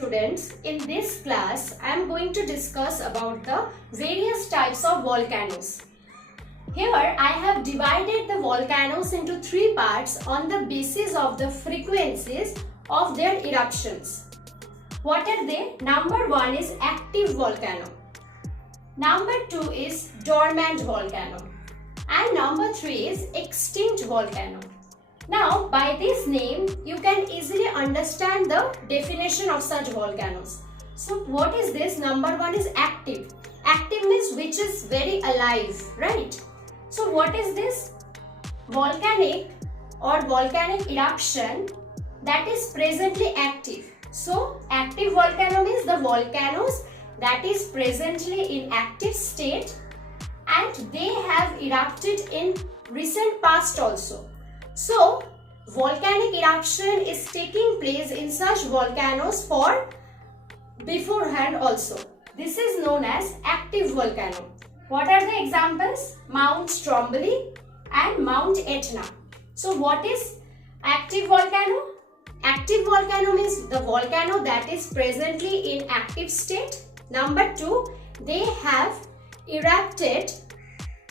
Students, in this class I am going to discuss about the various types of volcanoes. Here I have divided the volcanoes into three parts on the basis of the frequencies of their eruptions. What are they? Number 1 is active volcano. Number 2 is dormant volcano. And number 3 is extinct volcano. Now, by this name, you can easily understand the definition of such volcanoes. So, what is this? Number 1 is active. Active means which is very alive, right? So, what is this? Volcanic or volcanic eruption that is presently active. So, active volcano means the volcanoes that is presently in active state and they have erupted in recent past also. So, volcanic eruption is taking place in such volcanoes for beforehand also. This is known as active volcano. What are the examples? Mount Stromboli and Mount Etna. So, what is active volcano? Active volcano means the volcano that is presently in active state. Number 2, they have erupted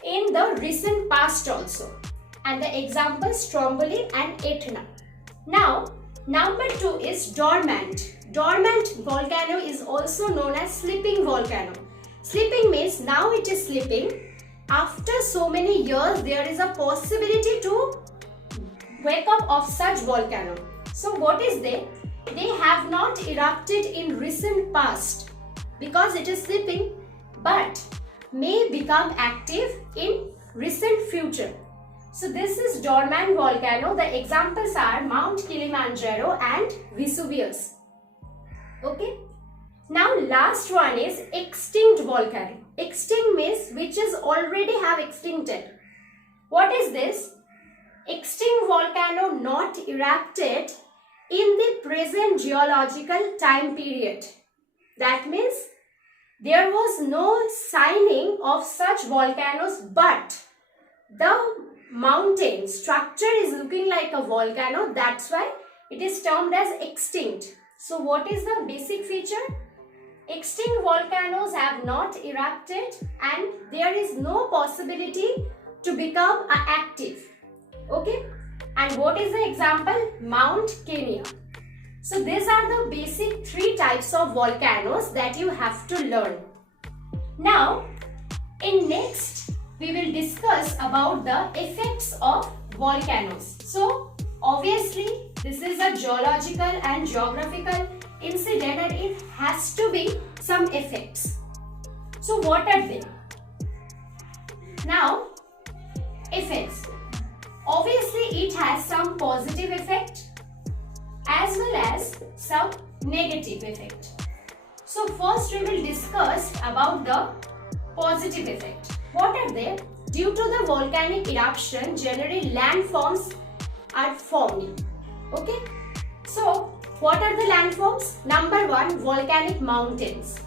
in the recent past also. And the examples Stromboli and Etna. Now, number 2 is dormant. Dormant volcano is also known as sleeping volcano. Sleeping means now it is sleeping. After so many years, there is a possibility to wake up of such volcano. So, what is they? They have not erupted in recent past because it is sleeping, but may become active in recent future. So this is dormant volcano. The examples are Mount Kilimanjaro and Vesuvius. Okay. Now last one is extinct volcano. Extinct means which is already have extincted. What is this? Extinct volcano not erupted in the present geological time period. That means there was no signing of such volcanoes, but the mountain structure is looking like a volcano. That's why it is termed as extinct. So what is the basic feature? Extinct volcanoes have not erupted and there is no possibility to become active. Okay. And what is the example? Mount Kenya. So these are the basic three types of volcanoes that you have to learn. Now, in next, we will discuss about the effects of volcanoes. So, obviously, this is a geological and geographical incident and it has to be some effects. So, what are they? Now, effects. Obviously, it has some positive effect as well as some negative effect. So, first we will discuss about the positive effect. What are they? Due to the volcanic eruption, generally landforms are formed. Okay. So, what are the landforms? Number 1, volcanic mountains.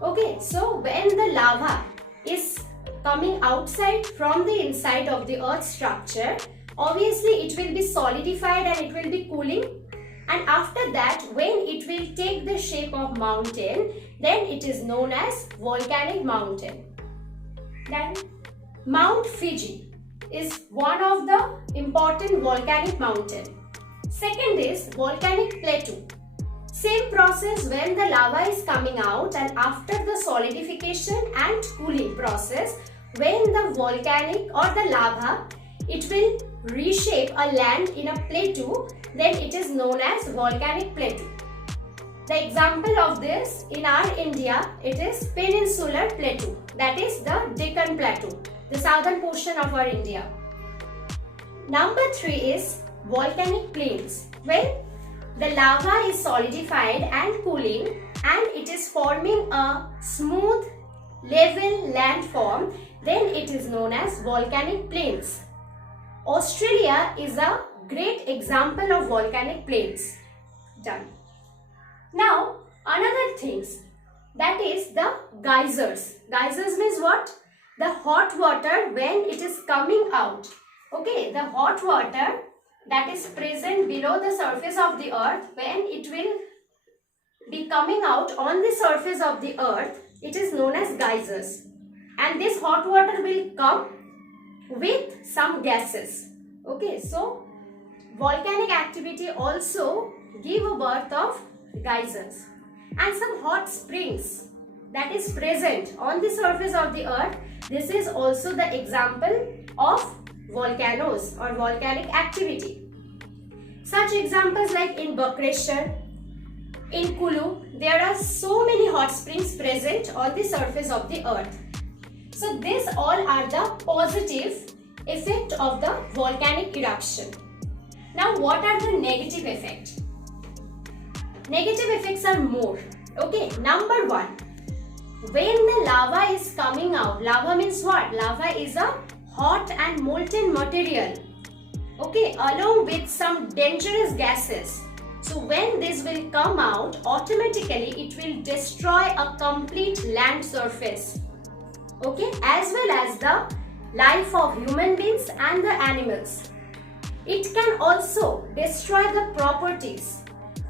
Okay. So, when the lava is coming outside from the inside of the earth structure, obviously it will be solidified and it will be cooling. And after that, when it will take the shape of mountain, then it is known as volcanic mountain. Then Mount Fuji is one of the important volcanic mountain. Second is volcanic plateau. Same process when the lava is coming out and after the solidification and cooling process, when the volcanic or the lava, it will reshape a land in a plateau, then it is known as volcanic plateau. The example of this in our India, it is peninsular plateau. That is the Deccan Plateau, the southern portion of our India. Number 3 is volcanic plains. When the lava is solidified and cooling and it is forming a smooth, level landform, then it is known as volcanic plains. Australia is a great example of volcanic plains. Done. Now, another things, that is the geysers. Geysers means what? The hot water when it is coming out. Okay, the hot water that is present below the surface of the earth, when it will be coming out on the surface of the earth, it is known as geysers. And this hot water will come with some gases. Okay, so volcanic activity also give a birth of geysers. And some hot springs that is present on the surface of the earth, this is also the example of volcanoes or volcanic activity. Such examples like in Bakreshwar, in Kulu, there are so many hot springs present on the surface of the earth. So these all are the positive effect of the volcanic eruption. Now what are the negative effects? Negative effects are more. Okay, number one, when the lava is coming out, lava means what? Lava is a hot and molten material, okay, along with some dangerous gases. So when this will come out, automatically it will destroy a complete land surface, okay, as well as the life of human beings and the animals. It can also destroy the properties.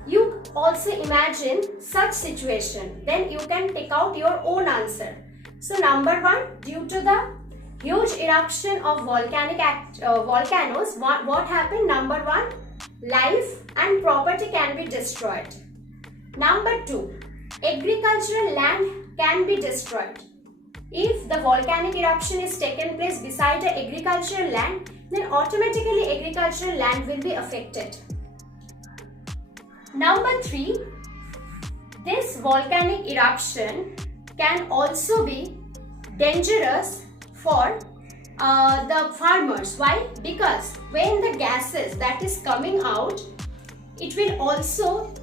You also imagine such situation, then you can take out your own answer. So number one, due to the huge eruption of volcanoes, what happened? Number one, life and property can be destroyed. Number two, agricultural land can be destroyed. If the volcanic eruption is taken place beside the agricultural land, then automatically agricultural land will be affected. Number three, this volcanic eruption can also be dangerous for the farmers. Why? Because when the gases that is coming out, it will also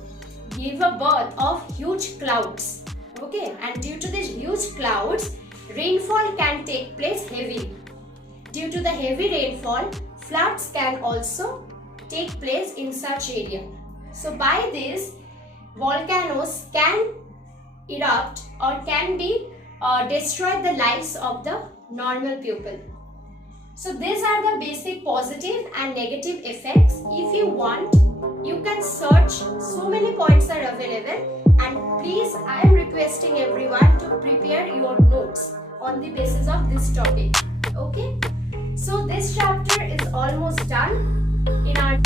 give a birth of huge clouds. Okay, and due to these huge clouds, rainfall can take place heavily. Due to the heavy rainfall, floods can also take place in such area. So by this, volcanoes can erupt or can be destroy the lives of the normal people. So these are the basic positive and negative effects. If you want, you can search, so many points are available, and please, I am requesting everyone to prepare your notes on the basis of this topic. Okay, so this chapter is almost done in our